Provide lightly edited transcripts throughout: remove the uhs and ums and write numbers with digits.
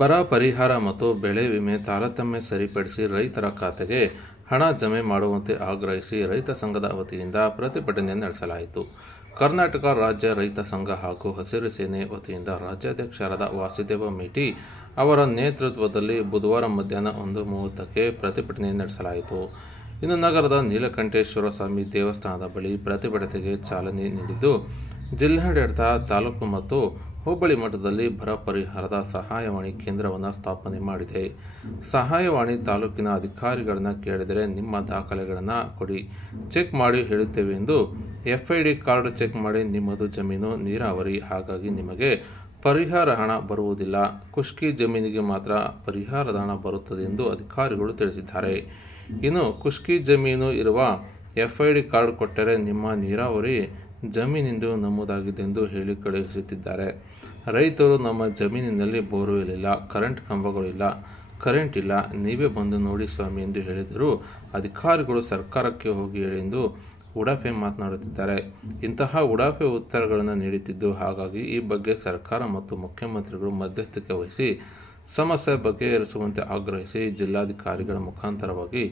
ಬರ ಪರಿಹಾರ ಮತ್ತು ಬೆಳೆ ವಿಮೆ ತಾರತಮ್ಯ ಸರಿಪಡಿಸಿ ರೈತರ ಖಾತೆಗೆ ಹಣ ಜಮೆ ಮಾಡುವಂತೆ ಆಗ್ರಹಿಸಿ ರೈತ ಸಂಘದ ವತಿಯಿಂದ ಪ್ರತಿಭಟನೆ ನಡೆಸಲಾಯಿತು. ಕರ್ನಾಟಕ ರಾಜ್ಯ ರೈತ ಸಂಘ ಹಾಗೂ ಹಸಿರು ಸೇನೆ ವತಿಯಿಂದ ರಾಜ್ಯಾಧ್ಯಕ್ಷರಾದ ವಾಸುದೇವ ಮೇಟಿ ಅವರ ನೇತೃತ್ವದಲ್ಲಿ ಬುಧವಾರ ಮಧ್ಯಾಹ್ನ 1:30ಕ್ಕೆ ಪ್ರತಿಭಟನೆ ನಡೆಸಲಾಯಿತು. ಇನ್ನು ನಗರದ ನೀಲಕಂಠೇಶ್ವರ ಸ್ವಾಮಿ ದೇವಸ್ಥಾನದ ಬಳಿ ಪ್ರತಿಭಟನೆಗೆ ಚಾಲನೆ ನೀಡಿದ್ದು, ಜಿಲ್ಲಾಡಳಿತ ತಾಲೂಕು ಮತ್ತು ಹೋಬಳಿ ಮಟ್ಟದಲ್ಲಿ ಬರ ಪರಿಹಾರದ ಸಹಾಯವಾಣಿ ಕೇಂದ್ರವನ್ನು ಸ್ಥಾಪನೆ ಮಾಡಿದೆ. ಸಹಾಯವಾಣಿ ತಾಲೂಕಿನ ಅಧಿಕಾರಿಗಳನ್ನು ಕೇಳಿದರೆ ನಿಮ್ಮ ದಾಖಲೆಗಳನ್ನು ಕೊಡಿ, ಚೆಕ್ ಮಾಡಿ ಹೇಳುತ್ತೇವೆ ಎಂದು FID ಕಾರ್ಡ್ ಚೆಕ್ ಮಾಡಿ ನಿಮ್ಮದು ಜಮೀನು ನೀರಾವರಿ, ಹಾಗಾಗಿ ನಿಮಗೆ ಪರಿಹಾರ ಹಣ ಬರುವುದಿಲ್ಲ, ಖುಷ್ಕಿ ಜಮೀನಿಗೆ ಮಾತ್ರ ಪರಿಹಾರದ ಹಣ ಬರುತ್ತದೆ ಎಂದು ಅಧಿಕಾರಿಗಳು ತಿಳಿಸಿದ್ದಾರೆ. ಇನ್ನು ಖುಷ್ಕಿ ಜಮೀನು ಇರುವ FID ಕಾರ್ಡ್ ಕೊಟ್ಟರೆ ನಿಮ್ಮ ನೀರಾವರಿ ಜಮೀನೆಂದು ನಮೂದಾಗಿದೆ ಎಂದು ಹೇಳಿ ಕಳುಹಿಸುತ್ತಿದ್ದಾರೆ. ರೈತರು ನಮ್ಮ ಜಮೀನಿನಲ್ಲಿ ಬೋರ್ವೆಲ್ ಇಲ್ಲ, ಕರೆಂಟ್ ಕಂಬಗಳಿಲ್ಲ, ಕರೆಂಟ್ ಇಲ್ಲ, ನೀವೇ ಬಂದು ನೋಡಿ ಸ್ವಾಮಿ ಎಂದು ಹೇಳಿದರೂ ಅಧಿಕಾರಿಗಳು ಸರ್ಕಾರಕ್ಕೆ ಹೋಗಿ ಹೇಳಿ ಎಂದು ಉಡಾಫೆ ಮಾತನಾಡುತ್ತಿದ್ದಾರೆ. ಇಂತಹ ಉಡಾಫೆ ಉತ್ತರಗಳನ್ನು ನೀಡುತ್ತಿದ್ದು, ಹಾಗಾಗಿ ಈ ಬಗ್ಗೆ ಸರ್ಕಾರ ಮತ್ತು ಮುಖ್ಯಮಂತ್ರಿಗಳು ಮಧ್ಯಸ್ಥಿಕೆ ವಹಿಸಿ ಸಮಸ್ಯೆ ಬಗೆಹರಿಸುವಂತೆ ಆಗ್ರಹಿಸಿ ಜಿಲ್ಲಾಧಿಕಾರಿಗಳ ಮುಖಾಂತರವಾಗಿ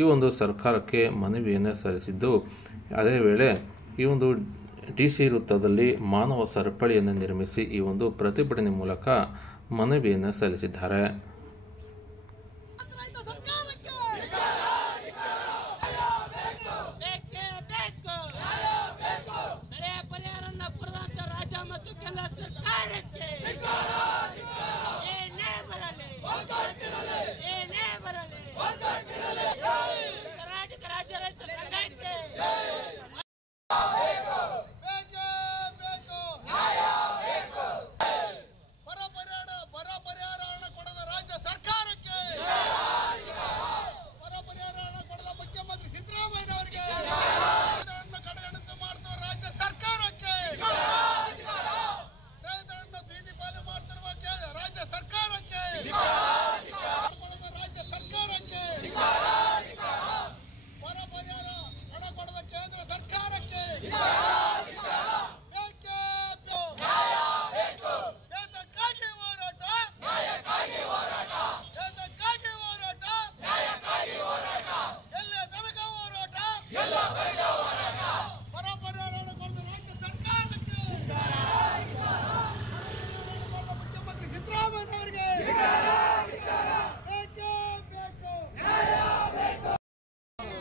ಈ ಒಂದು ಸರ್ಕಾರಕ್ಕೆ ಮನವಿಯನ್ನು ಸಲ್ಲಿಸಿದ್ದು, ಅದೇ ವೇಳೆ ಈ ಒಂದು DC ವೃತ್ತದಲ್ಲಿ ಮಾನವ ಸರಪಳಿಯನ್ನು ನಿರ್ಮಿಸಿ ಈ ಒಂದು ಪ್ರತಿಭಟನೆ ಮೂಲಕ ಮನವಿಯನ್ನು ಸಲ್ಲಿಸಿದ್ದಾರೆ.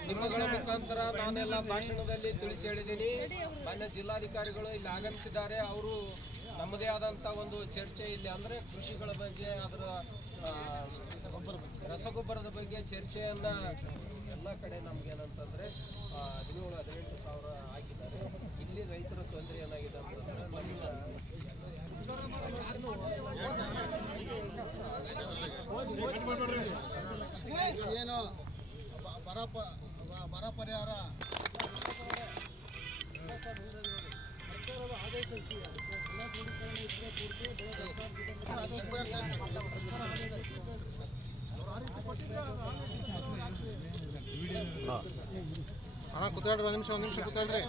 ನಿಮ್ಮಗಳ ಮುಖಾಂತರ ನಾನೆಲ್ಲ ಭಾಷಣದಲ್ಲಿ ತಿಳಿಸಿ ಹೇಳಿದ್ದೀನಿ. ಮಾನ್ಯ ಜಿಲ್ಲಾಧಿಕಾರಿಗಳು ಇಲ್ಲಿ ಆಗಮಿಸಿದ್ದಾರೆ. ಅವರು ನಮ್ಮದೇ ಆದಂಥ ಒಂದು ಚರ್ಚೆ ಇಲ್ಲಿ ಅಂದರೆ ಕೃಷಿಗಳ ಬಗ್ಗೆ, ಅದರ ರಸಗೊಬ್ಬರದ ಬಗ್ಗೆ ಚರ್ಚೆಯನ್ನು ಎಲ್ಲ ಕಡೆ ನಮಗೇನಂತಂದರೆ 17-18 ಸಾವಿರ ಹಾಕಿದ್ದಾರೆ. ಇಲ್ಲಿ ರೈತರ ತೊಂದರೆ ಏನಾಗಿದೆ ಅಂತಂದರೆ ಏನು ಬರ ಪರಿಹಾರ ಅಣ್ಣ ಕೂತ್ಕೊಳ್ರಿ, ಒಂದು ನಿಮಿಷ ಕೂತ್ಕೊಳ್ರಿ.